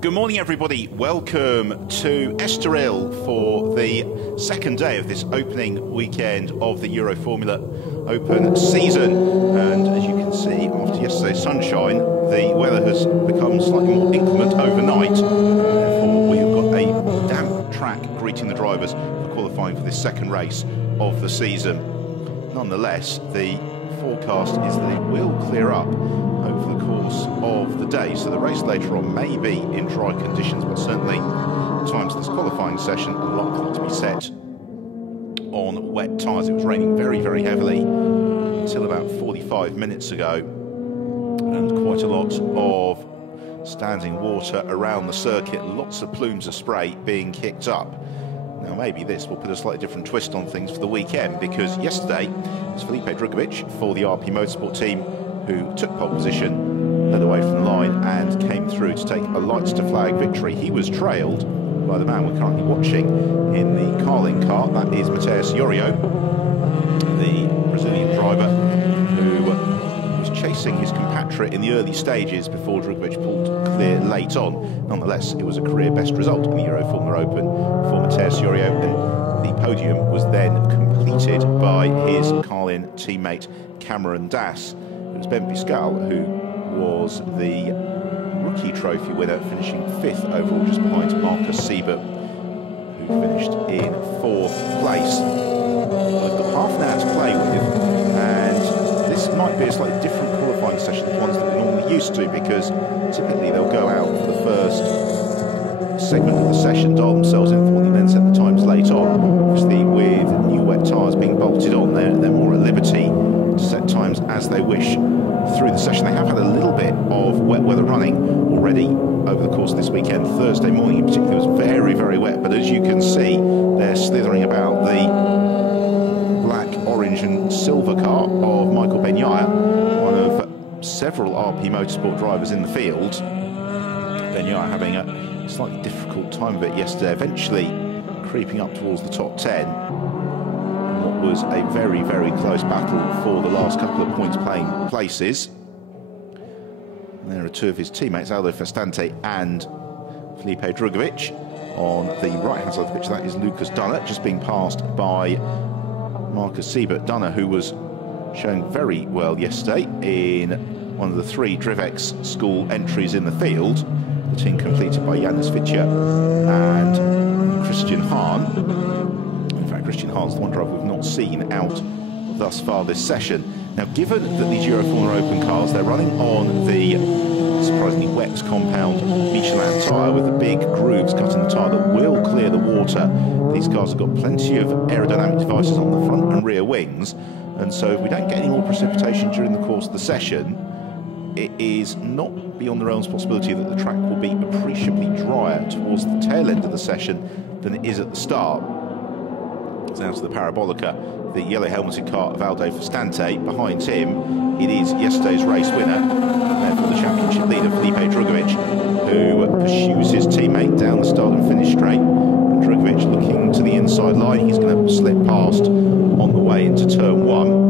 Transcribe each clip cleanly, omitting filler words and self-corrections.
Good morning, everybody. Welcome to Estoril for the second day of this opening weekend of the Euroformula Open season. And as you can see, after yesterday's sunshine, the weather has become slightly more inclement overnight. Therefore, we have got a damp track greeting the drivers for qualifying for this second race of the season. Nonetheless, the forecast is that it will clear up over the course of the day, so the race later on may be in dry conditions, but certainly times of this qualifying session are likely to be set on wet tyres. It was raining very, very heavily until about 45 minutes ago, and quite a lot of standing water around the circuit, lots of plumes of spray being kicked up. Now maybe this will put a slightly different twist on things for the weekend, because yesterday it was Felipe Drugovich for the RP Motorsport team who took pole position, led away from the line and came through to take a lights to flag victory. He was trailed by the man we're currently watching in the Carling car. That is Mateus Iorio, the Brazilian driver who was chasing his compatriot in the early stages before Drugovich pulled clear late on. Nonetheless, it was a career best result in the Euroformula Open for Mateus Iorio, and the podium was then completed by his Carlin teammate Cameron Das. It was Ben Pascal who was the rookie trophy winner, finishing 5th overall, just behind Marcus Siebert, who finished in 4th place. Well, they've got half an hour to play with, and this might be a slightly different qualifying session to the ones that we're normally used to, because typically they'll go out for the first segment of the session, dial themselves in for and then set the times late on. Obviously, with new wet tyres being bolted on, they're more at liberty to set times as they wish through the session. They have had a little bit of wet weather running already over the course of this weekend. Thursday morning in particular was very, very wet, but as you can see, they're slithering about the black, orange and silver car of Michael Benyaya, one of several RP Motorsport drivers in the field. Benyaya having a slightly difficult time of it yesterday, eventually creeping up towards the top 10. What was a very, very close battle for the last couple of points playing places. And there are two of his teammates, Aldo Festante and Felipe Drugovich. On the right-hand side of the picture, that is Lucas Dunner, just being passed by Marcus Siebert. Dunner, who was showing very well yesterday in one of the 3 Drivex school entries in the field. The team completed by Janis Vitya and Christian Hahn. Christian Hahn's the one driver we've not seen out thus far this session. Now, given that these Euroformula Open cars, they're running on the surprisingly wet compound Michelin tyre with the big grooves cut in the tyre that will clear the water. These cars have got plenty of aerodynamic devices on the front and rear wings, and so if we don't get any more precipitation during the course of the session, it is not beyond the realms of possibility that the track will be appreciably drier towards the tail end of the session than it is at the start. Down to the Parabolica, the yellow helmeted car of Aldo Festante. Behind him, it is yesterday's race winner, and therefore the championship leader, Felipe Drugovich, who pursues his teammate down the start and finish straight. And Drugovich looking to the inside line, he's going to slip past on the way into turn 1.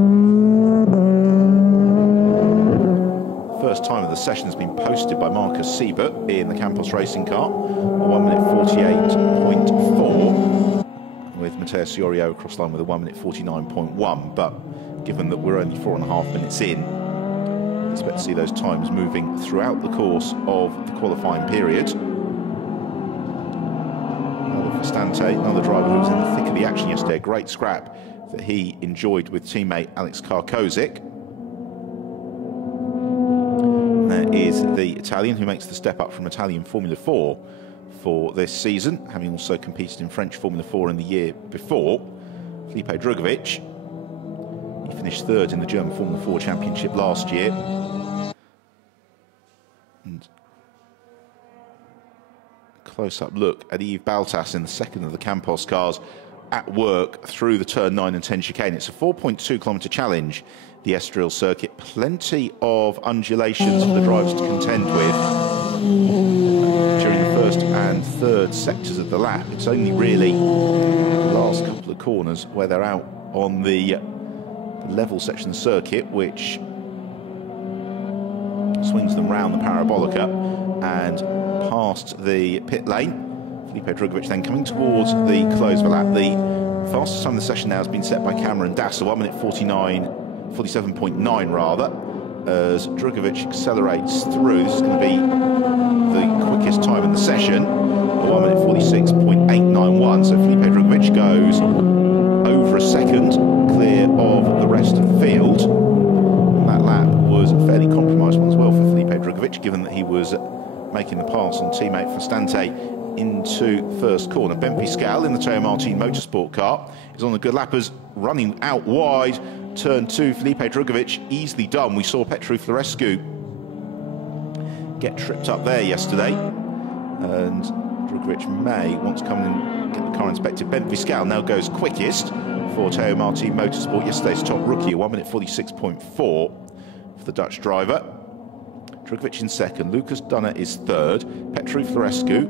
First time of the session has been posted by Marcus Siebert in the Campos racing car, 1 minute 48.4. with Mateus Iorio across the line with a 1 minute 49.1, but given that we're only 4.5 minutes in, I expect to see those times moving throughout the course of the qualifying period. Aldo Festante, another driver who was in the thick of the action yesterday, a great scrap that he enjoyed with teammate Alex Karkozik. There is the Italian who makes the step up from Italian Formula 4 for this season, having also competed in French Formula 4 in the year before. Felipe Drugovich, he finished 3rd in the German Formula 4 Championship last year. And a close-up look at Yves Baltas in the second of the Campos cars at work through the turn 9 and 10 chicane. It's a 4.2 kilometre challenge, the Estoril circuit. Plenty of undulations for the drivers to contend with during the first and third sectors of the lap. It's only really the last couple of corners where they're out on the level section of the circuit, which swings them round the Parabolica and past the pit lane. Felipe Drugovich then coming towards the close of the lap. The fastest time of the session now has been set by Cameron Dass, 1 minute 47.9 rather, as Drugovich accelerates through. This is going to be the quickest time in the session, 1 minute 46.891. So Felipe Drugovich goes over a second clear of the rest of the field. And that lap was a fairly compromised one as well for Felipe Drugovich, given that he was making the pass on teammate Fastante into first corner. Ben Piscal in the Teo Martin Motorsport car is on the good lappers, running out wide. Turn 2, Felipe Drugovich, easily done. We saw Petru Florescu get tripped up there yesterday, and Drugovich may want to come in and get the car inspected. Ben Piscal now goes quickest for Teo Martin Motorsport, yesterday's top rookie, 1 minute 46.4 for the Dutch driver. Drugovich in second, Lucas Dunner is third, Petru Florescu,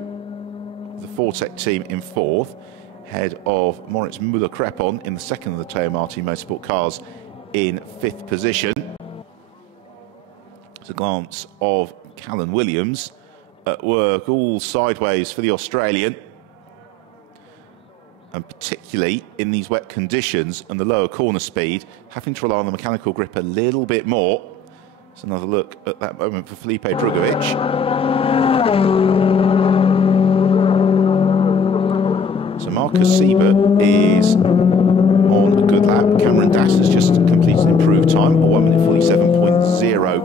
the Fortec team, in fourth, head of Moritz Müller-Krepon in the second of the Teo Martin Motorsport cars in fifth position. It's a glance of Callan Williams at work all sideways for the Australian, and particularly in these wet conditions and the lower corner speed, having to rely on the mechanical grip a little bit more. It's another look at that moment for Felipe Drugovich. So Marcus Siebert is on a good lap. Cameron Dass has just completed an improved time, 1 minute 47.0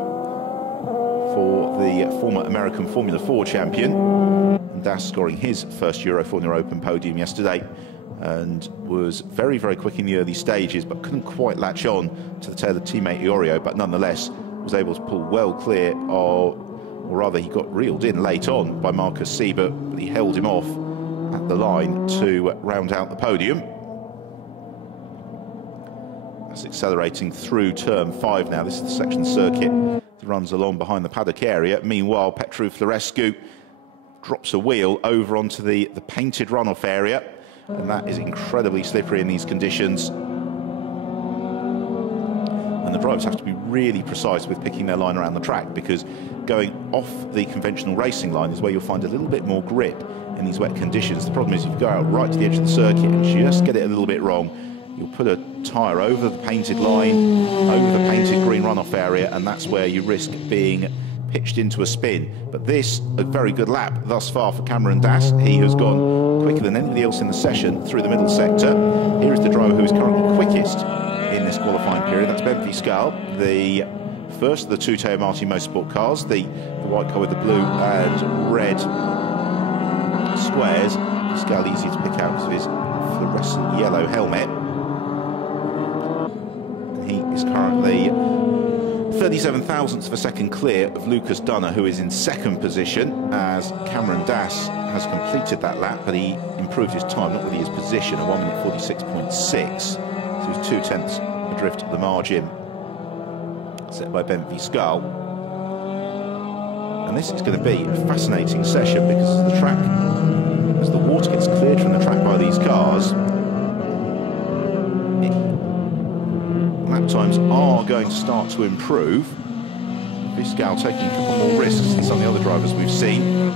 for the former American Formula 4 champion. And Dass scoring his first Euroformula Open podium yesterday, and was very, very quick in the early stages, but couldn't quite latch on to the tail of teammate Iorio, but nonetheless was able to pull well clear of, or rather he got reeled in late on by Marcus Siebert, but he held him off at the line to round out the podium. That's accelerating through turn 5 now. This is the section of the circuit that runs along behind the paddock area. Meanwhile, Petru Florescu drops a wheel over onto the painted runoff area, and that is incredibly slippery in these conditions. And the drivers have to be really precise with picking their line around the track, because going off the conventional racing line is where you'll find a little bit more grip in these wet conditions. The problem is if you go out right to the edge of the circuit and just get it a little bit wrong, you'll put a tyre over the painted line, over the painted green runoff area, and that's where you risk being pitched into a spin. But this, a very good lap thus far for Cameron Dass. He has gone quicker than anybody else in the session through the middle sector. Here is the driver who is currently quickest in this qualifying period. That's Ben Piscal, the first of the two Teo Martin Motorsport cars, the white car with the blue and red squares. Piscal easy to pick out because of his fluorescent yellow helmet. And he is currently 37 thousandths of a second clear of Lucas Dunner, who is in second position, as Cameron Dass has completed that lap, but he improved his time, not really his position, a 1 minute 46.6. So he's 2/10 adrift at the margin set by Ben Piscal. And this is going to be a fascinating session, because as the track, as the water gets cleared from the track by these cars, lap times are going to start to improve. Piscal taking a couple more risks than some of the other drivers we've seen.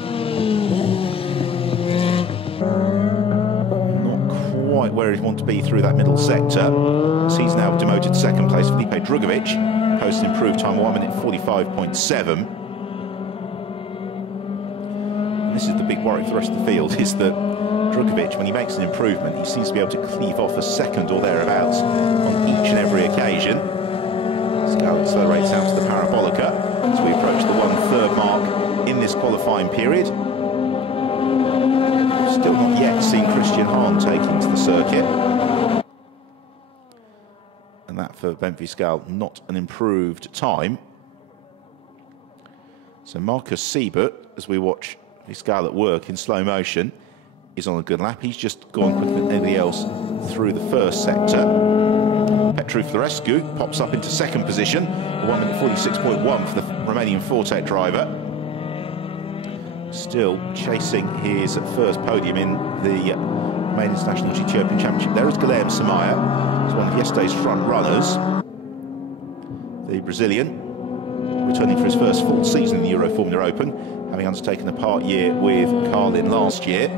Not quite where he'd want to be through that middle sector, as he's now demoted to second place. Felipe Drugovich posts an improved time, 1 minute 45.7. And this is the big worry for the rest of the field, is that Drugovich, when he makes an improvement, he seems to be able to cleave off a second or thereabouts on each and every occasion. Piscal accelerates out to the parabolica as we approach the 1/3 mark in this qualifying period. Still not yet seen Christian Hahn taking to the circuit. And that for Ben Piscal, not an improved time. So Marcus Siebert, as we watch Piscal at work in slow motion, is on a good lap. He's just gone quicker than anybody else through the first sector. Petru Florescu pops up into second position, 1 minute 46.1 for the Romanian Fortec driver. Still chasing his first podium in the Main International GT Open Championship. There is Guilherme Samaya, who's one of yesterday's front runners. The Brazilian returning for his first full season in the Euroformula Open, having undertaken a part year with Carlin last year.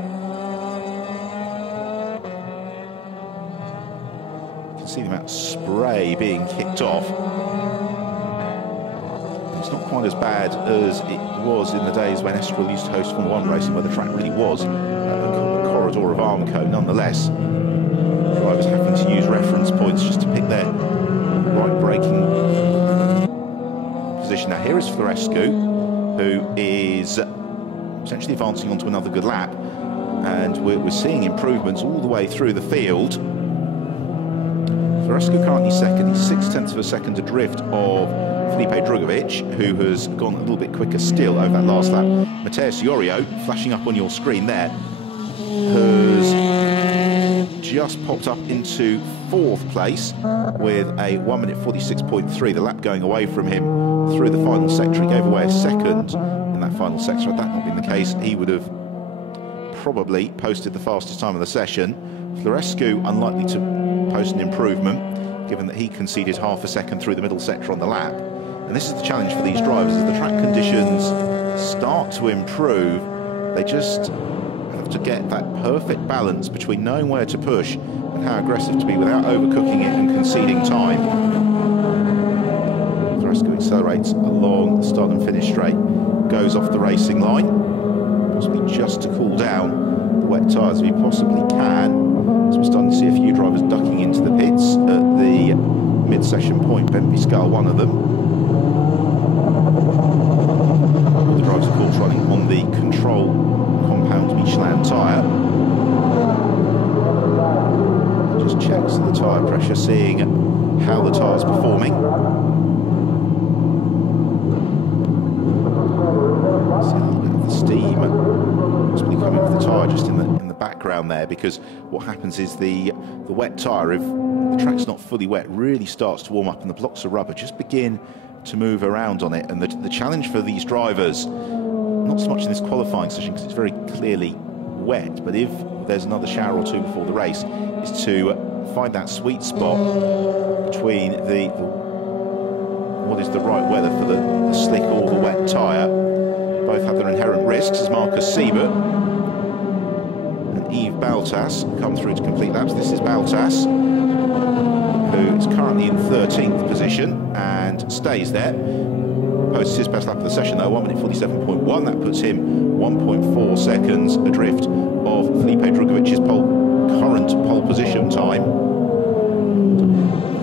You can see the amount of spray being kicked off. It's not quite as bad as it was in the days when Estoril used to host Formula 1 racing, where the track really was a corridor of Armco. Nonetheless, drivers having to use reference points just to pick their right braking position. Now here is Florescu, who is essentially advancing onto another good lap, and we're seeing improvements all the way through the field. Florescu currently second. He's 0.6 of a second adrift of Filipe Drugovich, who has gone a little bit quicker still over that last lap. Matheus Iorio, flashing up on your screen there, has just popped up into 4th place with a 1:46.3. The lap going away from him through the final sector. He gave away a second in that final sector. Had that not been the case, he would have probably posted the fastest time of the session. Florescu unlikely to post an improvement, given that he conceded half a second through the middle sector on the lap. And this is the challenge for these drivers. As the track conditions start to improve, they just have to get that perfect balance between knowing where to push and how aggressive to be without overcooking it and conceding time. Florescu accelerates along the start and finish straight, goes off the racing line, possibly just to cool down the wet tyres if he possibly can. So we're starting to see a few drivers ducking into the pits at the mid-session point. Benfiskal, one of them. The drivers, of course, running on the control compound Michelin tyre. Just checks the tyre pressure, seeing how the tyre's performing. See a little bit of the steam possibly coming off the tyre just in the background there, because what happens is the wet tyre, if the track's not fully wet, really starts to warm up, and the blocks of rubber just begin to move around on it. And the challenge for these drivers, not so much in this qualifying session because it's very clearly wet, but if there's another shower or two before the race, is to find that sweet spot between what is the right weather for the slick or the wet tyre. Both have their inherent risks, as Marcus Siebert and Yves Baltas come through to complete laps. This is Baltas, who is currently in 13th position and stays there. Posts his best lap of the session though, 1:47.1. That puts him 1.4 seconds adrift of Filipe Drugovich's current pole position time.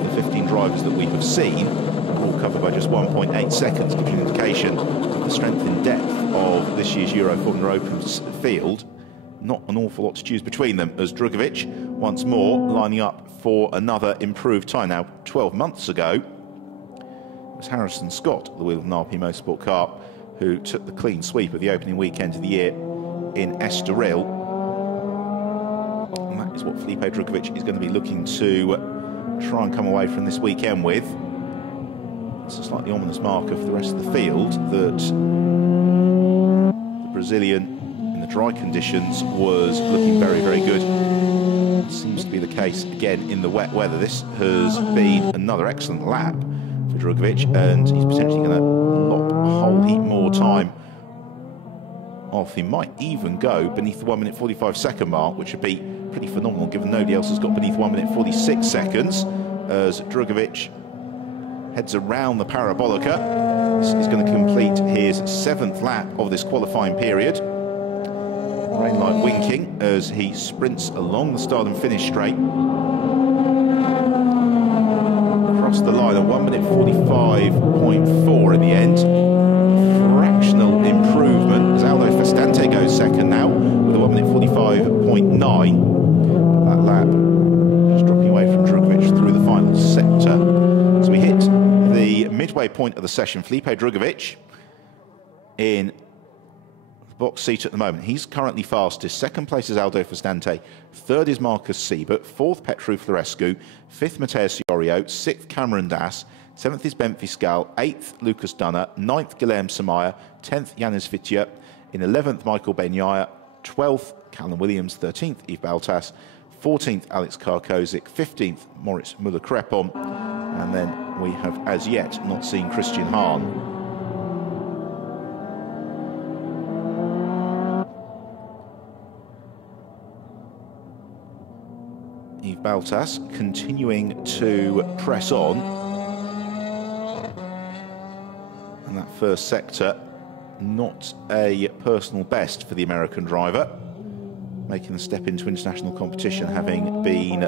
The 15 drivers that we have seen are all covered by just 1.8 seconds, giving an indication of the strength and depth of this year's Euroformula Open field. Not an awful lot to choose between them, as Drugovich once more lining up for another improved time. Now, 12 months ago, it was Harrison Scott, the wheel of an RP Motorsport car, who took the clean sweep of the opening weekend of the year in Estoril. And that is what Filipe Drugovich is going to be looking to try and come away from this weekend with. It's a slightly ominous marker for the rest of the field that the Brazilian in the dry conditions was looking very, very good. Seems to be the case again in the wet weather. This has been another excellent lap for Drugovich, and he's potentially going to lop a whole heap more time off. He might even go beneath the 1:45 mark, which would be pretty phenomenal given nobody else has got beneath 1:46 seconds, as Drugovich heads around the Parabolica. This is going to complete his 7th lap of this qualifying period. Rain light winking as he sprints along the start and finish straight. Across the line at 1:45.4 in the end. Fractional improvement as Aldo Festante goes second now with a 1:45.9. That lap just dropping away from Drugovich through the final sector. So we hit the midway point of the session. Filipe Drugovich in box seat at the moment. He's currently fastest. Second place is Aldo Festante. Third is Marcus Siebert. Fourth, Petru Florescu. Fifth, Matheus Iorio. Sixth, Cameron Das. Seventh is Benfiskal. Eighth, Lucas Dunner. Ninth, Guilherme Samaya. 10th, Yanis Vitia. In 11th, Michael Benyaya. 12th, Callum Williams. 13th, Yves Baltas. 14th, Alex Karkozik. 15th, Moritz Müller-Krepon. And then we have as yet not seen Christian Hahn Baltas continuing to press on. And that first sector, not a personal best for the American driver, making the step into international competition, having been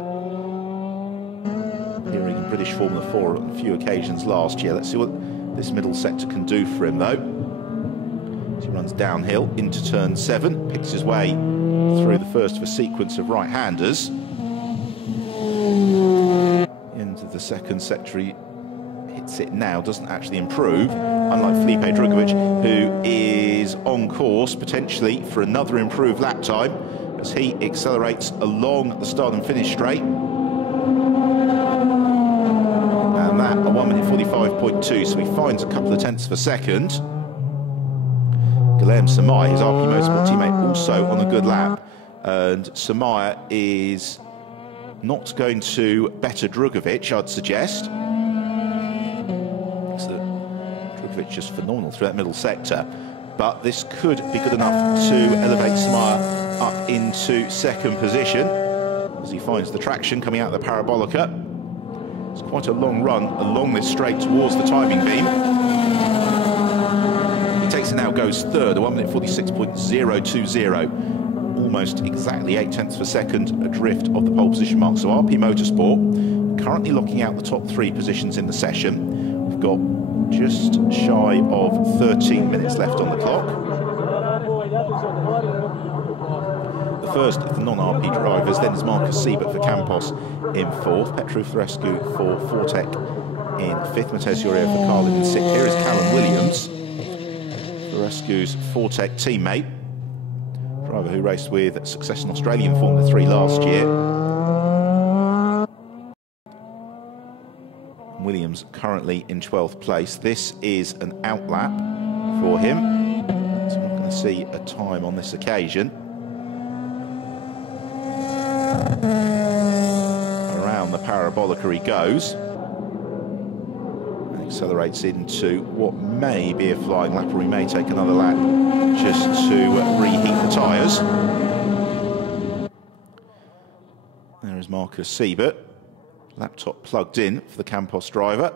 appearing in British Formula 4 on a few occasions last year. Let's see what this middle sector can do for him, though. As he runs downhill into turn 7, picks his way through the first of a sequence of right-handers. Into the second sector, he hits it now, doesn't actually improve, unlike Felipe Drugovich, who is on course potentially for another improved lap time as he accelerates along the start and finish straight. And that a 1:45.2, so he finds a couple of tenths of a second. Guilherme Samaya, his RP Motorsport teammate, also on a good lap, and Samaya is not going to better Drugovich, I'd suggest. So Drugovich just phenomenal through that middle sector, but this could be good enough to elevate Samaya up into second position as he finds the traction coming out of the Parabolica. It's quite a long run along this straight towards the timing beam. He takes it now, goes third, a 1:46.020. Almost exactly 8 tenths of a second adrift of the pole position mark. So RP Motorsport currently locking out the top 3 positions in the session. We've got just shy of 13 minutes left on the clock. The first of the non-RP drivers then is Marcus Siebert for Campos in 4th, Petru Florescu for Fortec in 5th, Mateus Iorio for Carlin in 6th. Here is Callum Williams, Florescu's Fortec teammate, driver who raced with success in Australian Formula 3 last year. Williams currently in 12th place. This is an outlap for him, so we're not going to see a time on this occasion. Around the Parabolica he goes, and accelerates into what may be a flying lap, or he may take another lap just to reheat the tyres. There is Marcus Siebert, laptop plugged in for the Campos driver.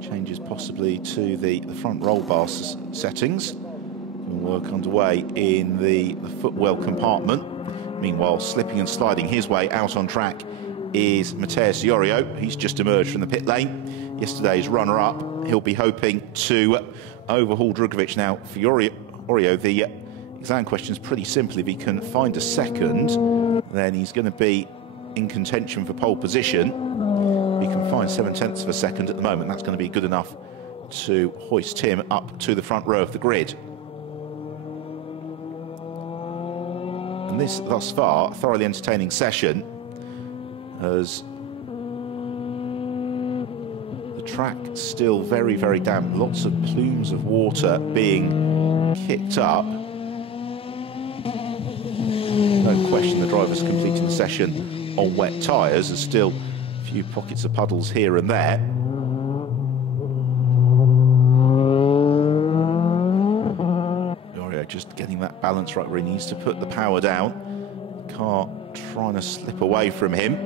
Changes possibly to the front roll bar settings. Work underway in the footwell compartment. Meanwhile, slipping and sliding his way out on track is Mateus Iorio. He's just emerged from the pit lane. Yesterday's runner-up. He'll be hoping to overhaul Drugovich now. For Iorio, the exam question is pretty simple. If he can find a second, then he's going to be in contention for pole position. If he can find 7 tenths of a second at the moment, that's going to be good enough to hoist him up to the front row of the grid. And this, thus far, a thoroughly entertaining session, as the track still very, very damp. Lots of plumes of water being kicked up. No question the driver's completing the session on wet tyres. There's still a few pockets of puddles here and there. Just getting that balance right where he needs to put the power down. Car trying to slip away from him.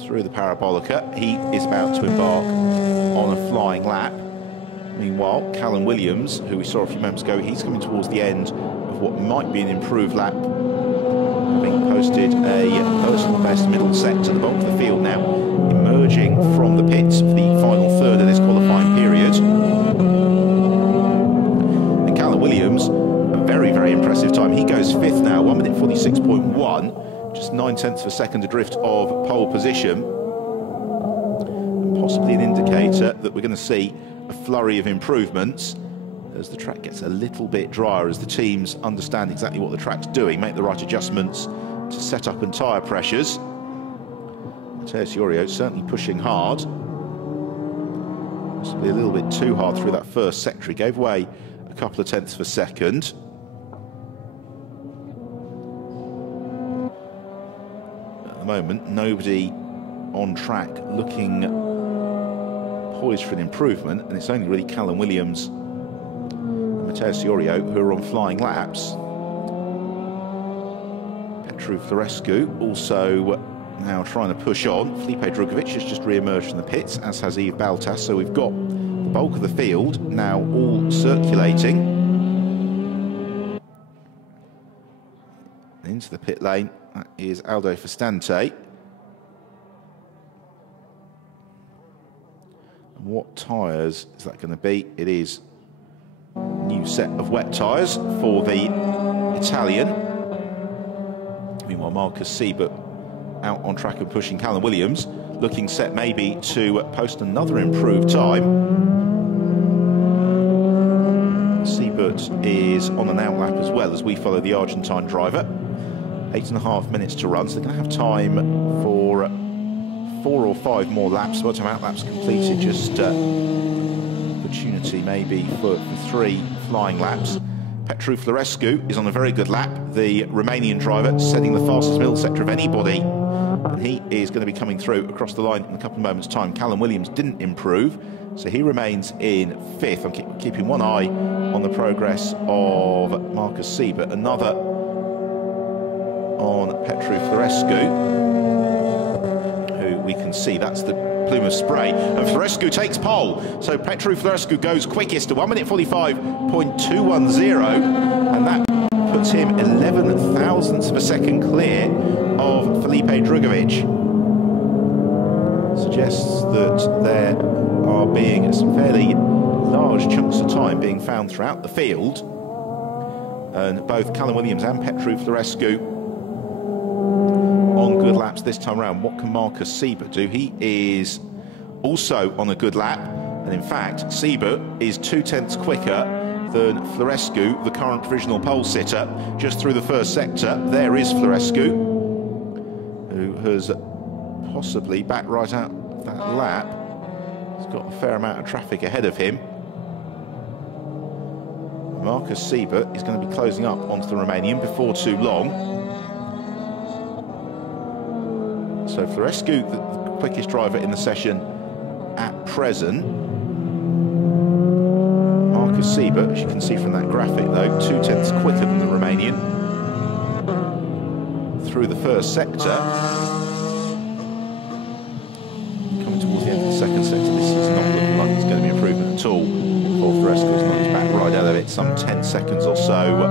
Through the Parabolica, he is about to embark on a flying lap. Meanwhile, Callum Williams, who we saw a few moments ago, he's coming towards the end of what might be an improved lap, having posted a personal best middle set to the bottom of the field now, emerging from the pits for the final third of this qualifying period. And Callum Williams, a very, very impressive time. He goes 5th now, 1:46.1, just 9 tenths of a second adrift of pole position. And possibly an indicator that we're going to see a flurry of improvements as the track gets a little bit drier, as the teams understand exactly what the track's doing, make the right adjustments to set up and tyre pressures. Mateus Iorio certainly pushing hard. Possibly a little bit too hard through that first sector. He gave away a couple of tenths of a second. At the moment, nobody on track looking poised for an improvement, and it's only really Callum Williams and Mateus Iorio who are on flying laps. Petru Florescu also now trying to push on. Felipe Drugovich has just re-emerged from the pits, as has Yves Baltas. So we've got the bulk of the field now all circulating. Into the pit lane, that is Aldo Festante. And what tyres is that going to be? It is a new set of wet tyres for the Italian. Meanwhile, Marcus Siebert out on track and pushing Callum Williams, looking set maybe to post another improved time. Siebert is on an outlap as well as we follow the Argentine driver. 8.5 minutes to run, so they're going to have time for 4 or 5 more laps. By the time outlap's completed, just opportunity maybe for 3 flying laps. Petru Florescu is on a very good lap, the Romanian driver, setting the fastest middle sector of anybody, and he is going to be coming through across the line in a couple of moments' time. Callum Williams didn't improve, so he remains in 5th. I'm keeping one eye on the progress of Marcus Siebert. Another on Petru Florescu, who we can see, that's the plume of spray, and Florescu takes pole. So Petru Florescu goes quickest to 1:45.210, and that puts him 11 thousandths of a second clear of Felipe Drugovich. Suggests that there are being some fairly large chunks of time being found throughout the field, and both Callum Williams and Petru Florescu on good laps this time around. What can Marcus Siebert do? He is also on a good lap, and in fact Siebert is 0.2 quicker than Florescu, the current provisional pole sitter, just through the first sector. There is Florescu, who has possibly backed right out of that lap. He's got a fair amount of traffic ahead of him. Marcus Siebert is going to be closing up onto the Romanian before too long. So Florescu, the quickest driver in the session at present. Marcus Siebert, as you can see from that graphic though, 0.2 quicker than the Romanian through the first sector. Coming towards the end of the second sector, this is not looking like it's going to be improvement at all for Florescu. He's back right out of it, some 10 seconds or so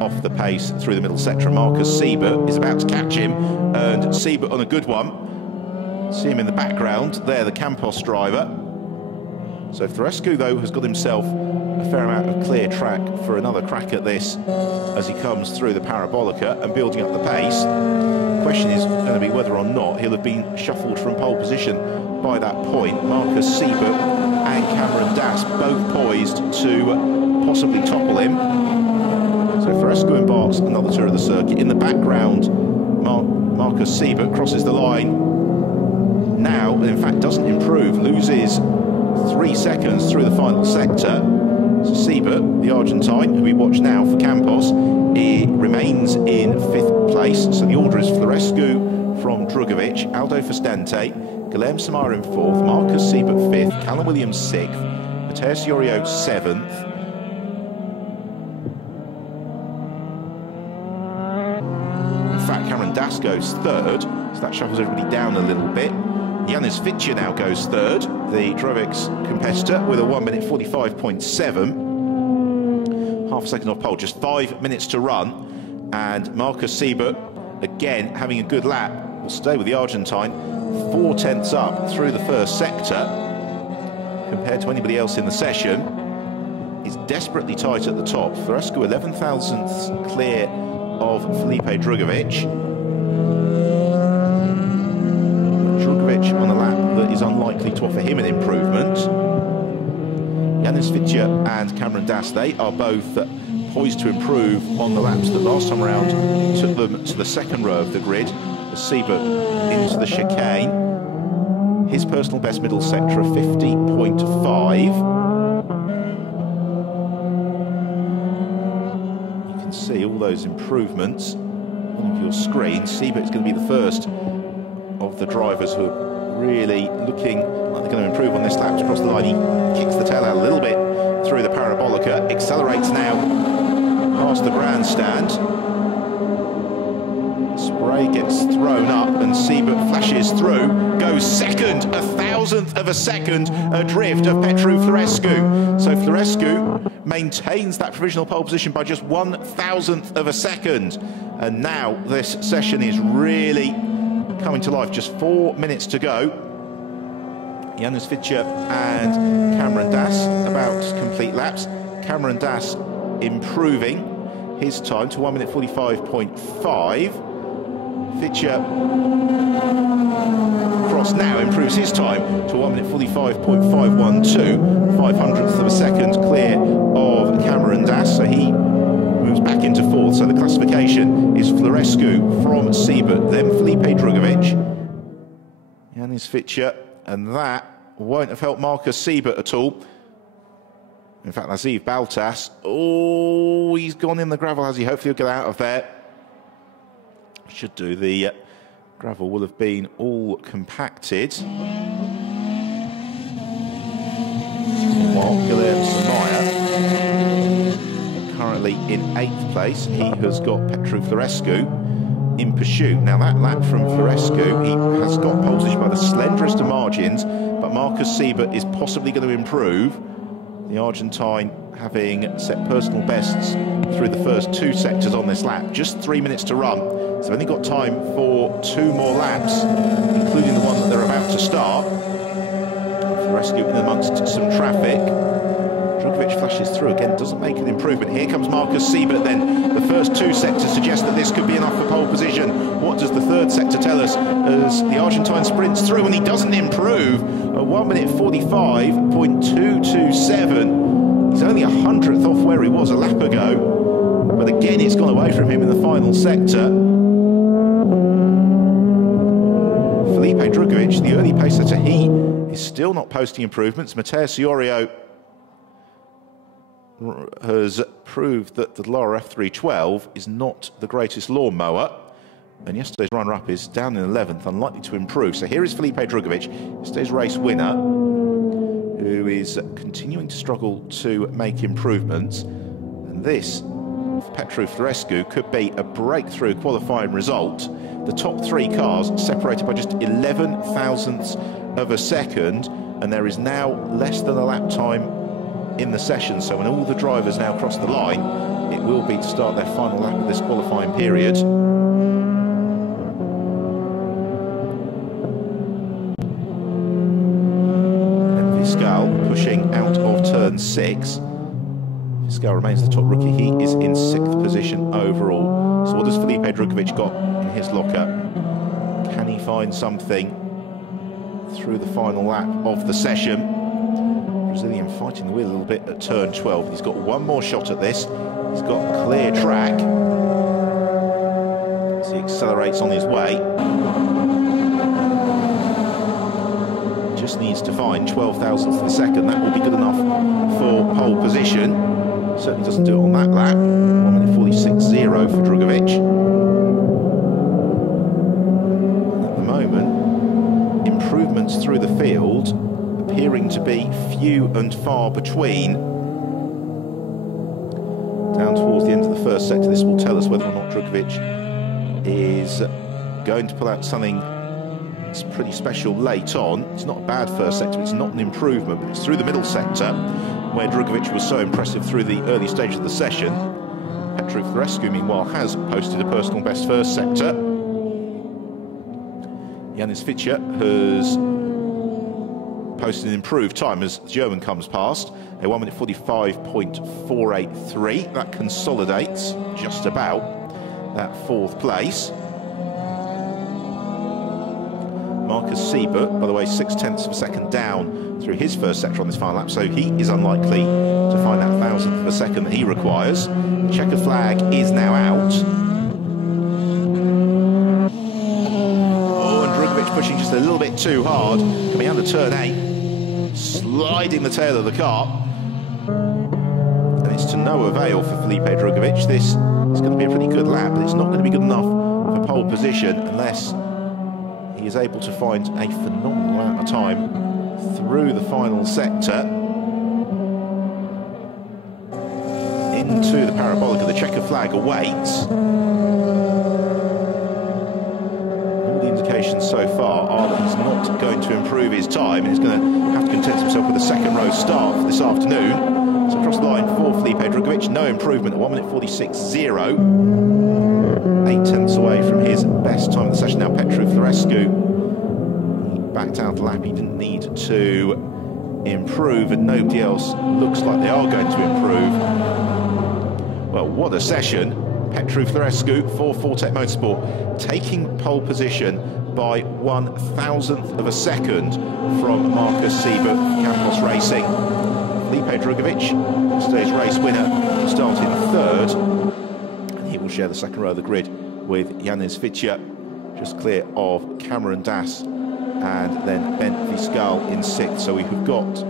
off the pace through the middle sector. Marcus Siebert is about to catch him, and Siebert on a good one. See him in the background there, the Campos driver. So Florescu, though, has got himself a fair amount of clear track for another crack at this as he comes through the Parabolica and building up the pace. The question is going to be whether or not he'll have been shuffled from pole position by that point. Marcus Siebert and Cameron Das both poised to possibly topple him. So Florescu embarks another tour of the circuit. In the background, Marcus Siebert crosses the line now, and in fact doesn't improve, loses 3 seconds through the final sector. So Siebert, the Argentine, who we watch now for Campos, he remains in 5th place. So the order is Florescu from Drugovich, Aldo Festante, Guilherme Samar in 4th, Marcus Siebert 5th, Callum Williams 6th, Matheus Iorio 7th. Cameron Das goes 3rd, so that shuffles everybody down a little bit. Yanis Fitcher now goes 3rd, the Drovex competitor, with a 1:45.7. Half a second off pole, just 5 minutes to run. And Marcus Siebert, again, having a good lap, will stay with the Argentine, 0.4 up through the first sector. Compared to anybody else in the session, is desperately tight at the top. Florescu 11 thousandths clear of Felipe Drugovich. Drugovich on a lap that is unlikely to offer him an improvement. Yanis Fitcher and Cameron Das, they are both poised to improve on the laps that last time around took them to the second row of the grid. As Siebert into the chicane. His personal best middle sector of 50.5. See all those improvements on your screen. Siebert's going to be the first of the drivers who are really looking like they're going to improve on this lap. Across the line, he kicks the tail out a little bit through the Parabolica, accelerates now past the grandstand. flashes through, goes second, 1,000th of a second adrift of Petru Florescu. So Florescu maintains that provisional pole position by just 1,000th of a second. And now this session is really coming to life. Just 4 minutes to go. Janus Fitcher and Cameron Das about to complete laps. Cameron Das improving his time to 1 minute 45.5. Fitcher Cross now improves his time to 1 minute 45.512, 500th of a second clear of Cameron Das, so he moves back into fourth. So the classification is Florescu from Siebert, then Felipe Drugovich, Janus Fitcher, and that won't have helped Marcus Siebert at all. In fact, Laziv Baltas, oh, he's gone in the gravel, has he? Hopefully he'll get out of there. Should do. The gravel will have been all compacted. While Guilherme Samaya, currently in 8th place, he has got Petru Florescu in pursuit. Now that lap from Florescu, he has got pole position by the slenderest of margins, but Marcus Siebert is possibly going to improve. The Argentine having set personal bests through the first 2 sectors on this lap. Just 3 minutes to run, so only got time for 2 more laps, including the one that they're about to start. Florescu in amongst some traffic. Drugovich flashes through again, doesn't make an improvement. Here comes Marcus Siebert then. The first 2 sectors suggest that this could be enough for pole position. What does the 3rd sector tell us as the Argentine sprints through and he doesn't improve? A 1 minute 45.227. He's only 100th off where he was a lap ago. But again, it's gone away from him in the final sector. Felipe Drugovich, the early pace setter, he is still not posting improvements. Mateus Iorio has proved that the Lara F312 is not the greatest lawnmower, and yesterday's runner-up is down in 11th, unlikely to improve. So here is Felipe Drugovich, yesterday's race winner, who is continuing to struggle to make improvements. And this, for Petru Florescu, could be a breakthrough qualifying result. The top 3 cars separated by just 11 thousandths of a second, and there is now less than a lap time in the session. So when all the drivers now cross the line, it will be to start their final lap of this qualifying period. And Viscal pushing out of turn 6. Viscal remains the top rookie. He is in 6th position overall. So what does Felipe Drugovich got in his locker? Can he find something through the final lap of the session? Brazilian fighting the wheel a little bit at turn 12. He's got one more shot at this. He's got clear track as he accelerates on his way. Just needs to find 12 thousandths of a second. That will be good enough for pole position. Certainly doesn't do it on that lap. 1 minute 46.0 for Drugovich. At the moment, improvements through the field appearing to be few and far between. Down towards the end of the first sector, this will tell us whether or not Drugovich is going to pull out something that's pretty special late on. It's not a bad first sector, it's not an improvement, but it's through the middle sector where Drugovich was so impressive through the early stage of the session. Petru Florescu, meanwhile, has posted a personal best first sector. Janus Fitcher has posted an improved time as the German comes past, a 1 minute 45.483. That consolidates just about that 4th place. Marcus Siebert, by the way, 6/10 of a second down through his first sector on this final lap, so he is unlikely to find that 1,000th of a second that he requires. The checkered flag is now out. Oh, and Drugovich pushing just a little bit too hard, coming under turn 8. Sliding the tail of the car, and it's to no avail for Felipe Drugovich. This is going to be a pretty good lap, but it's not going to be good enough for pole position unless he is able to find a phenomenal amount of time through the final sector into the parabolica. The checker flag awaits. All the indications indications so far are that he's not going to improve his time. He's going to have to content himself with a second row start for this afternoon. So across the line for Felipe Drugovich, no improvement at 1:46.0. 8 tenths away from his best time of the session. Now Petru Florescu, he backed out a lap. He didn't need to improve, and nobody else looks like they are going to improve. Well, what a session. Petru Florescu for Fortec Motorsport taking pole position by 1,000th of a second from Marcus Siebert, Campos Racing. Felipe Drugovich, today's race winner, starting third, and he will share the second row of the grid with Yanis Ficia, just clear of Cameron Das, and then Ben Fiscal in sixth. So we have got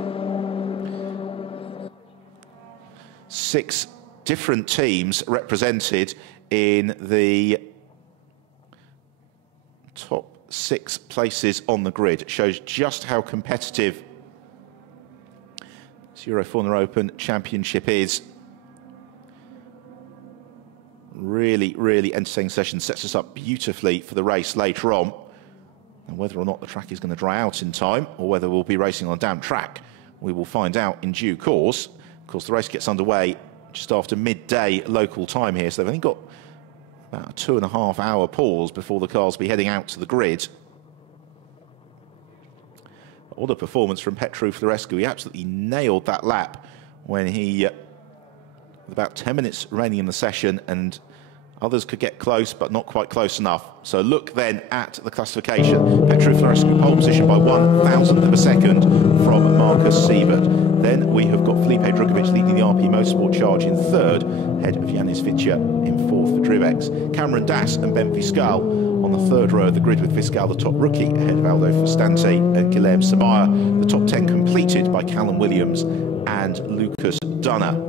6 different teams represented in the top 6 places on the grid. It shows just how competitive this Euroformula Open Championship is. Really, really entertaining session. Sets us up beautifully for the race later on. And whether or not the track is going to dry out in time, or whether we'll be racing on a damp track, we will find out in due course. Of course, the race gets underway just after midday local time here, so they've only got about a 2.5 hour pause before the cars will be heading out to the grid. What a performance from Petru Florescu. He absolutely nailed that lap when he, with about 10 minutes remaining in the session, and others could get close, but not quite close enough. So look then at the classification. Petru Florescu pole position by 1,000th of a second from Marcus Siebert. Then we have got Felipe Drugovich leading the RP Motorsport charge in third, ahead of Yanis Ficia in fourth for Drivex. Cameron Das and Ben Fiscal on the third row of the grid, with Fiscal the top rookie, ahead of Aldo Fustante and Guilherme Sabaya. The top 10 completed by Callum Williams and Lucas Dunner.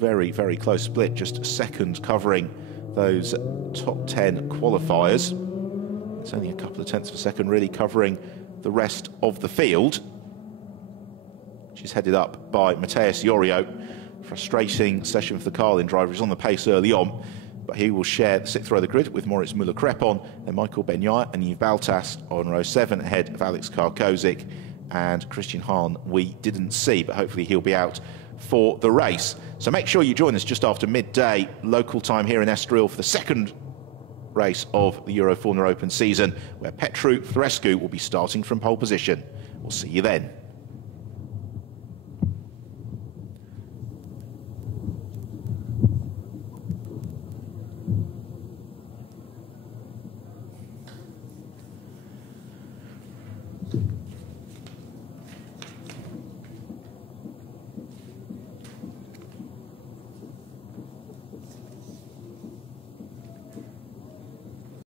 Very, very close split, just a second covering those top 10 qualifiers. It's only a couple of tenths of a second really covering the rest of the field, which is headed up by Mateus Iorio. Frustrating session for the Carlin driver. He's on the pace early on, but he will share the 6th row of the grid with Moritz Müller-Krepon and Michael Benyaya and Yves Baltas on row 7, ahead of Alex Karkozik and Christian Hahn we didn't see, but hopefully he'll be out for the race. So make sure you join us just after midday local time here in Estoril for the second race of the Euroformula Open season, where Petru Florescu will be starting from pole position. We'll see you then.